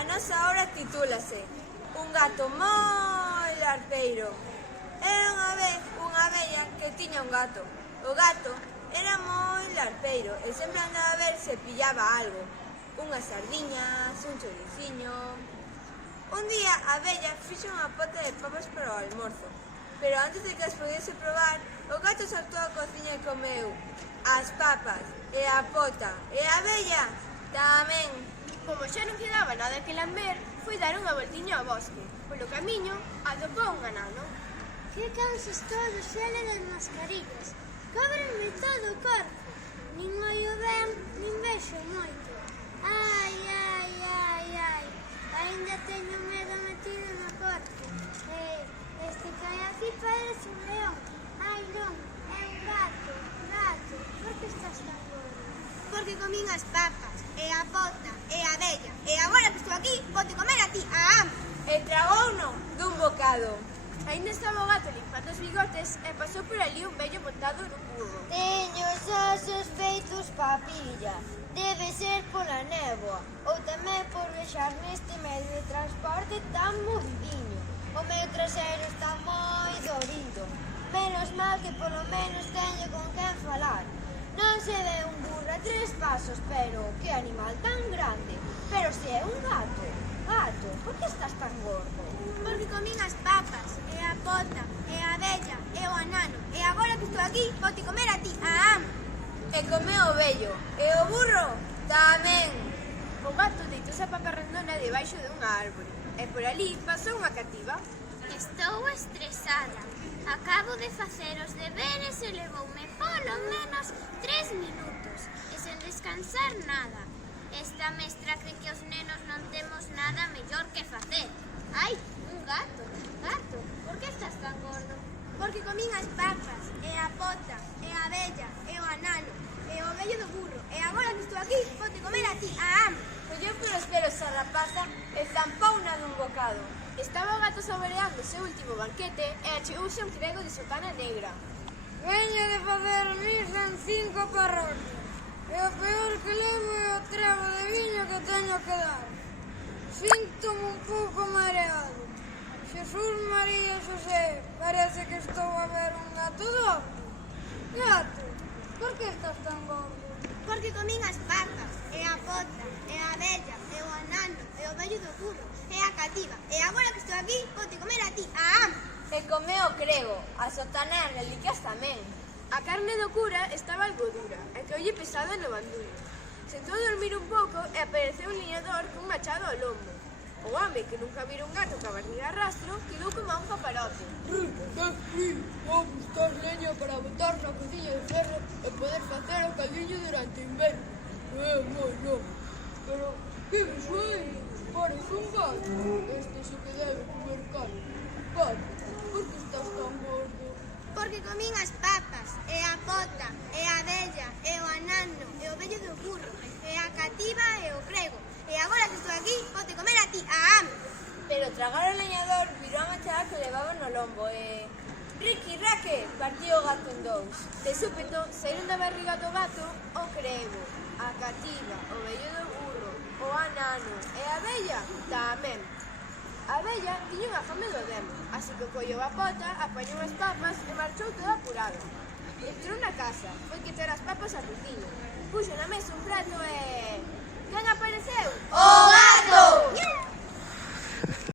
A nosa obra titúlase Un gato moi larpeiro. Era unha vez unha vella que tiña un gato. O gato era moi larpeiro e sempre andaba a ver se pillaba algo. Unhas sardiñas, un choriciño. Un día a vella fixo unha pota de papas para o almorzo, pero antes de que as pudiese probar, o gato saltou á cociña e comeu as papas e a pota e a vella tamén. Como xa non quedaba nada que lamber, foi dar unha voltiña ao bosque. Polo camiño atopou un anano. Que cansos todos eles das mascarillas. Cóbrenme todo o corpo. Nin oio ben, nin vexo moito. Ai, ai, ai, ai. Ainda teño medo metido no corpo. Este que hai aquí parece un león. Ai, non, é un gato. Gato, por que estás tan gordo? Porque comín as papas, e a pota, e a vella, e agora que estou aquí, vou-te comer a ti, a amo. E tragouno dun bocado. Ainda estaba o gato limpando os bigotes e pasou por ali un vello montado nun burro. Teño xa sospeitos, papilla. Debe ser pola néboa ou tamén por vexar neste medio de transporte tan movidiño. O meu traseiro está moi dorido. Menos mal que polo menos teño con quen falar. Non se ve un burro a 3 pasos, pero que animal tan grande. Pero se é un gato. Gato, por que estás tan gordo? Porque comín as papas, e a pota, e a vella, e o anano, e agora que estou aquí, vou-te comer a ti, a amo. E comeu o vello e o burro tamén. O gato deitouse a papa rendona debaixo dunha árbore e por ali pasou unha cativa. Estou estresada. Acabo de facer os deberes e levoume polo menos 3 minutos e sen descansar nada. Esta mestra cree que os nenos non temos nada mellor que facer. Ai, un gato. Gato, por que estás tan gordo? Porque comín as papas, e a pota, e a vella, e o anano, e o vello do burro, e agora que estou aquí, vou-te comer a ti, a amo. Colleu polos pelos a rapaza e zampouna dun bocado. Estaba o gato saboreando o seu último banquete e achegouse un crego de sotana negra. Veño de facer misa en 5 parroquias. E o peor que levo é o trego de viño que teño que dar. Síntome un pouco mareado. Jesús, María, José, parece que estou a ver un gato doble. Gato, por que estás tan gordo? Porque comín as papas, e a pota, e a vella, e o anano, e o vello do burro, e a cativa, e agora que estou aquí, vou-te comer a ti, a amo. E comeu o crego, a sotana e as reliquias tamén. A carne do cura estaba algo dura e caeulle pesada no banduño. Sentou a dormir un pouco e apareceu un liñador cun machado ao lombo. O home, que nunca vira un gato ca barriga a rastro, quedou como a un paparote. Vou buscar leña para botar na cociña de ferro e poder facer o caldiño durante o inverno. Moi non. Pero, que sueño? Parece un gato. Este sí que debe comer carne. Gato, por que estás tan gordo? Porque comín as papas, e a pota, e a vella, e o anano, e o vello do burro, e a cativa e o crego. E agora que estou aquí, vou-te comer a ti, a amo. Pero tragar o leñador virou a machada que levaba no lombo e... Riqui, raque, partiu o gato en dous. De súpeto, saíron da barriga do gato o crego, a cativa, o vello do burro, o anano e a vella tamén. A vella tiña unha fame do demo, así que colleu a pota, apañou as papas e marchou todo apurado. Entrou na casa, foi quitar as papas á cociña, puxo na mesa un prato e... Quen apareceu? O